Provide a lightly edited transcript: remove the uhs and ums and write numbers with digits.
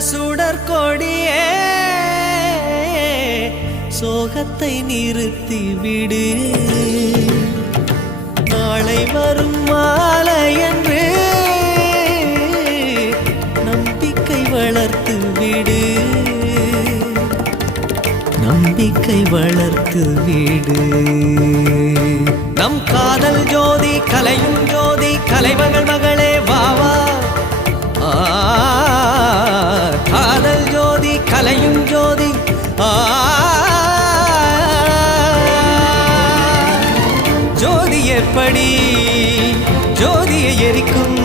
சுடற்கொடியே சோகத்தை நிறுத்தி விடு. நாளை வரும் மாலை என்று நம்பிக்கை வளர்த்து விடு. நம்பிக்கை வளர்த்து விடு. நம் காதல் ஜோதி கலையும் ஜோதி கலைமகள் மகளே வாவா. காதல் ஜோதி கலையும் ஜோதி ஜோதி எப்படி ஜோதியை எரிக்கும்